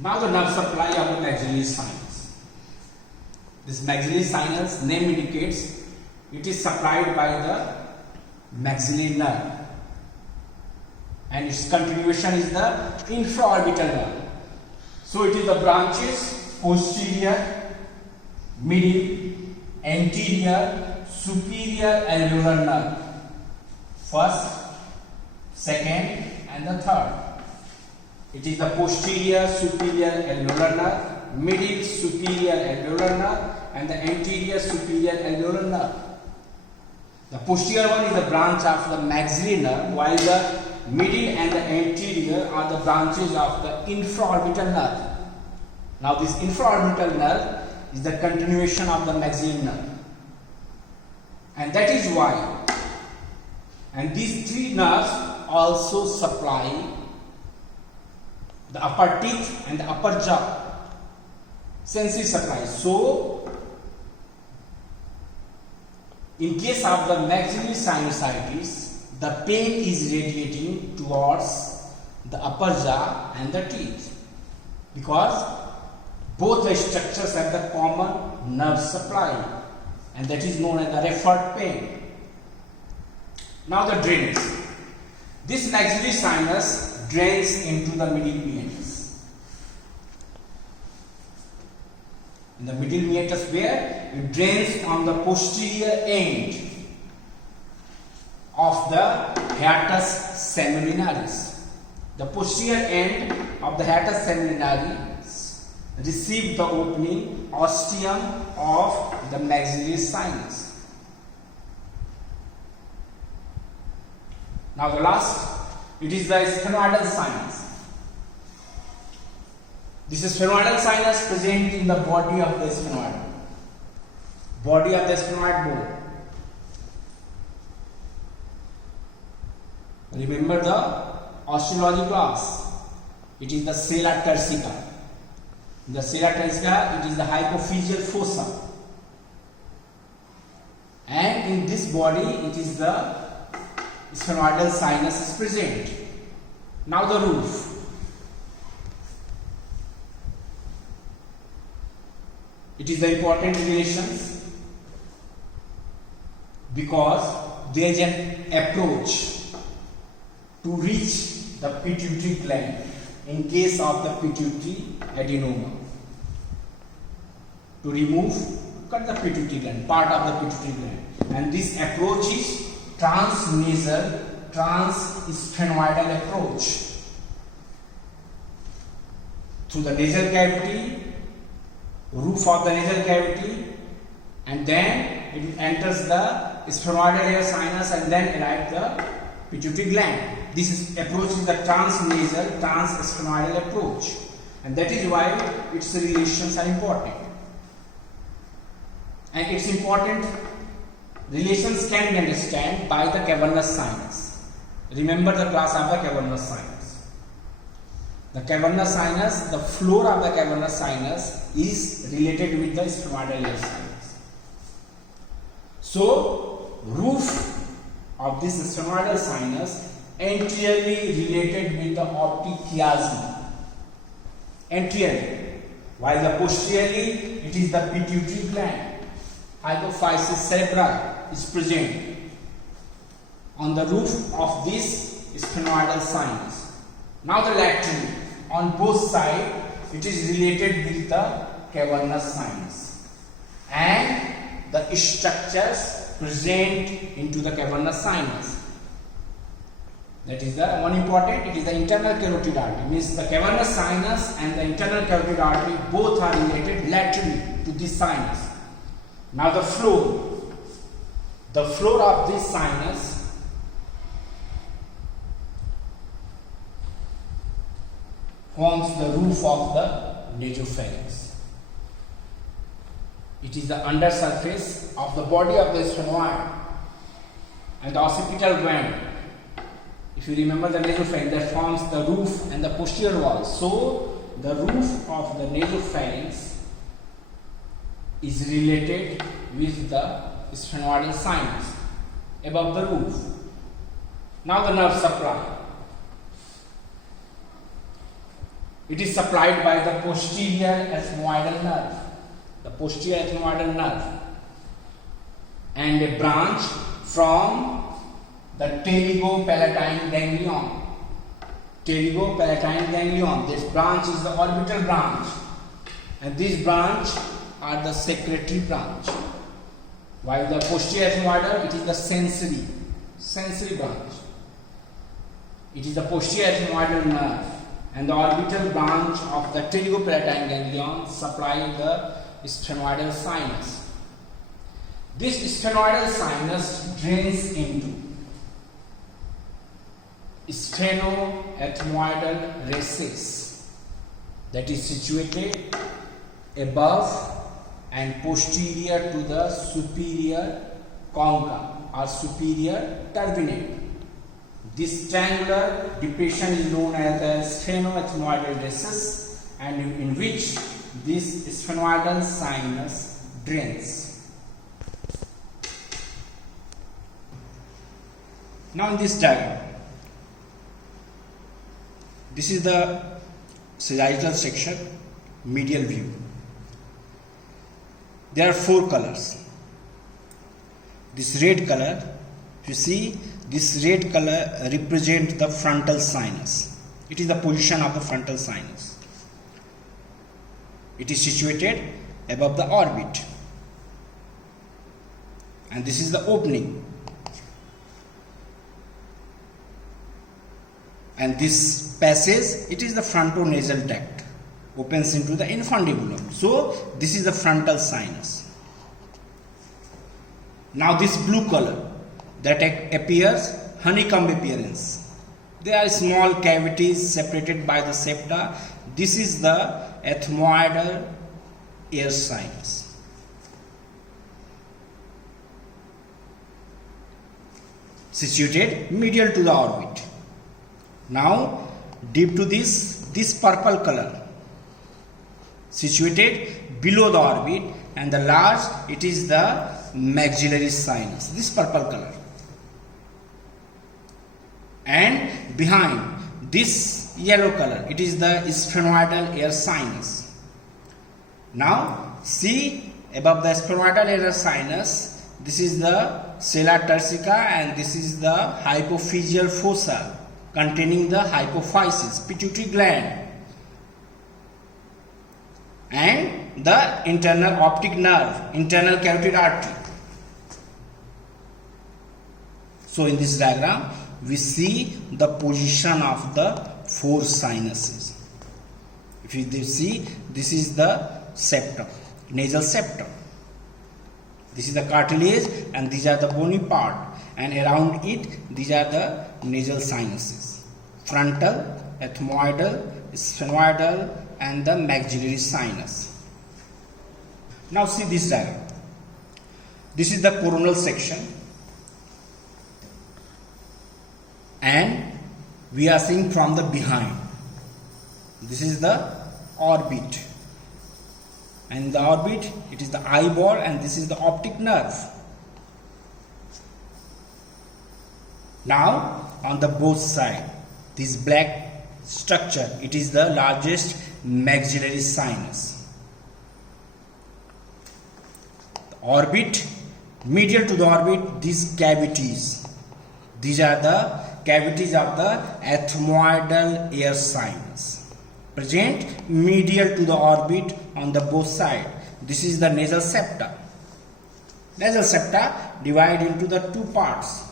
Now the nerve supply of the maxillary sinus. This maxillary sinus name indicates it is supplied by the maxillary nerve, and its continuation is the infraorbital nerve. So it is the branches posterior, middle, anterior, superior alveolar nerve, first, second and the third. It is the posterior superior alveolar nerve, middle superior alveolar nerve and the anterior superior alveolar nerve. The posterior one is the branch of the maxillary nerve, while the middle and the anterior are the branches of the infraorbital nerve. Now this infraorbital nerve is the continuation of the maxillary nerve, and that is why, and these three nerves also supply the upper teeth and the upper jaw, sensory supply. So in case of the maxillary sinusitis, the pain is radiating towards the upper jaw and the teeth, because both the structures have the common nerve supply, and that is known as the referred pain. Now the drainage. This maxillary sinus drains into the middle meatus. In the middle meatus, where it drains on the posterior end of the hiatus seminarius. The posterior end of the hiatus seminarius receive the opening ostium of the maxillary sinus. Now the last, it is the sphenoidal sinus. This is sphenoidal sinus present in the body of the sphenoid bone. Remember the osteology class. It is the sella turcica. In the sella turcica, it is the hypophyseal fossa, and in this body, it is the sphenoidal sinus is present. Now the roof. It is the important relations because there is an approach to reach the pituitary gland in case of the pituitary adenoma. To cut the pituitary gland, part of the pituitary gland, and this approach is transnasal, transsphenoidal approach. Through the nasal cavity, roof of the nasal cavity, and then it enters the sphenoidal air sinus and then arrives the pituitary gland. This approach is the transnasal, transsphenoidal approach, and that is why its relations are important. And its important relations can be understood by the cavernous sinus. Remember the class of the cavernous sinus. The cavernous sinus, the floor of the cavernous sinus is related with the sphenoidal air sinus. So, roof of this sphenoidal sinus anteriorly related with the optic chiasm. Anteriorly, while the posteriorly it is the pituitary gland. Hypophysis cerebri is present on the roof of this sphenoidal sinus. Now the laterally, on both sides, it is related with the cavernous sinus, and the structures present into the cavernous sinus. That is the one important. It is the internal carotid artery. Means the cavernous sinus and the internal carotid artery both are related laterally to this sinus. Now the floor of this sinus forms the roof of the nasopharynx. It is the under surface of the body of the sphenoid and the occipital gland. If you remember the nasopharynx, that forms the roof and the posterior wall. So the roof of the nasopharynx is related with the sphenoidal sinus above the roof. Now the nerve supply. It is supplied by the posterior ethmoidal nerve. The posterior ethmoidal nerve. And a branch from the pterygopalatine ganglion. Pterygopalatine ganglion. This branch is the orbital branch. And this branch are the secretory branch. While the posterior ethmoidal, it is the sensory branch. It is the posterior ethmoidal nerve and the orbital branch of the pterygopalatine ganglion supplying the sphenoidal sinus. This sphenoidal sinus drains into sphenoethmoidal recess that is situated above and posterior to the superior concha or superior turbinate. This triangular depression is known as the sphenoethmoidal recess, and in which this sphenoidal sinus drains. Now in this diagram, this is the sagittal section, medial view. There are 4 colors. This red color, you see, this red color represents the frontal sinus. It is the position of the frontal sinus. It is situated above the orbit. And this is the opening. And this passage, it is the frontonasal duct, opens into the infundibulum. So this is the frontal sinus. Now this blue color that appears honeycomb appearance. There are small cavities separated by the septa. This is the ethmoidal air sinus. Situated medial to the orbit. Now deep to this purple color, situated below the orbit, and the large, it is the maxillary sinus, this purple color. And behind this yellow color, it is the sphenoidal air sinus. Now see, above the sphenoidal air sinus, this is the sella turcica, and this is the hypophyseal fossa containing the hypophysis, pituitary gland, and the internal optic nerve, internal carotid artery. So in this diagram, we see the position of the 4 sinuses. If you see, this is the septum, nasal septum. This is the cartilage, and these are the bony part, and around it, these are the nasal sinuses: frontal, ethmoidal, sphenoidal, and the maxillary sinus. Now see this diagram. This is the coronal section, and we are seeing from the behind. This is the orbit, and the orbit, it is the eyeball, and this is the optic nerve. Now on the both side, this black structure, it is the largest maxillary sinus. The orbit, medial to the orbit, these cavities, these are the cavities of the ethmoidal air sinus, present medial to the orbit on the both sides. This is the nasal septa. Nasal septa divide into the 2 parts,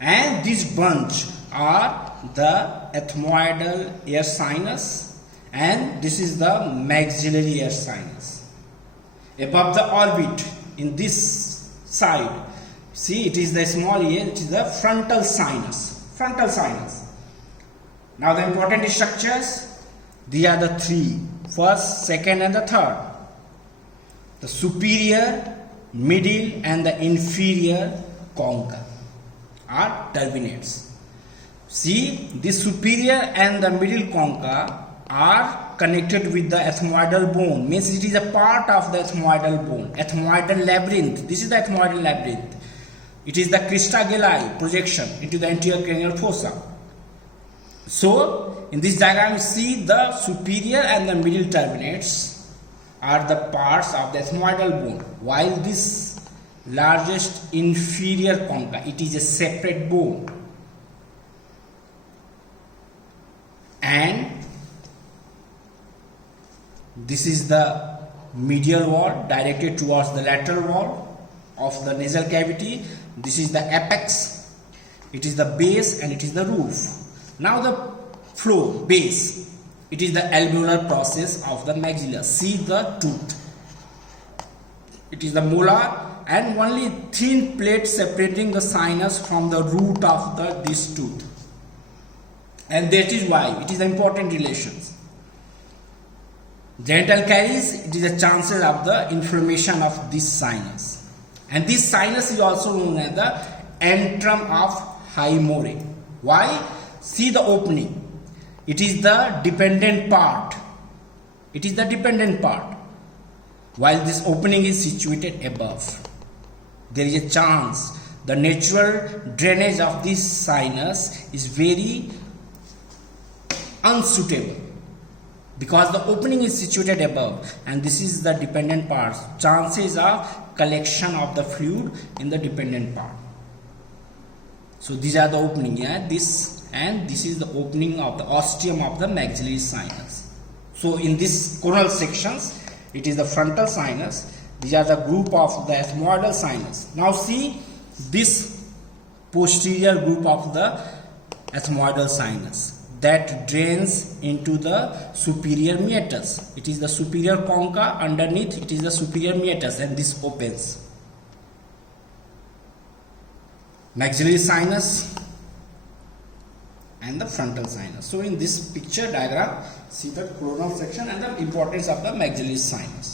and this bunch are the ethmoidal air sinus, and this is the maxillary air sinus. Above the orbit, in this side, see, it is the small ear, it is the frontal sinus. Frontal sinus. Now the important structures, these are the 3, first, second, and the third. The superior, middle, and the inferior concha are turbinates. See, the superior and the middle concha are connected with the ethmoidal bone, means it is a part of the ethmoidal bone, ethmoidal labyrinth. This is the ethmoidal labyrinth. It is the crista galli projection into the anterior cranial fossa. So in this diagram, you see the superior and the middle turbinates are the parts of the ethmoidal bone, while this largest inferior concha, it is a separate bone, and this is the medial wall directed towards the lateral wall of the nasal cavity. This is the apex, it is the base, and it is the roof. Now the floor, base, it is the alveolar process of the maxilla. See the tooth, it is the molar and only thin plate separating the sinus from the root of this tooth, and that is why it is the important relations. Genital caries, it is the chances of the inflammation of this sinus, and this sinus is also known as the antrum of Haimore. Why? See the opening, it is the dependent part, it is the dependent part, while this opening is situated above. There is a chance the natural drainage of this sinus is very unsuitable because the opening is situated above, and this is the dependent part. Chances of collection of the fluid in the dependent part. So these are the opening, yeah, this and this is the opening of the ostium of the maxillary sinus. So in this coronal sections, it is the frontal sinus. These are the group of the ethmoidal sinus. Now see this posterior group of the ethmoidal sinus that drains into the superior meatus. It is the superior concha, underneath it is the superior meatus, and this opens. Maxillary sinus and the frontal sinus. So in this picture diagram, see the coronal section and the importance of the maxillary sinus.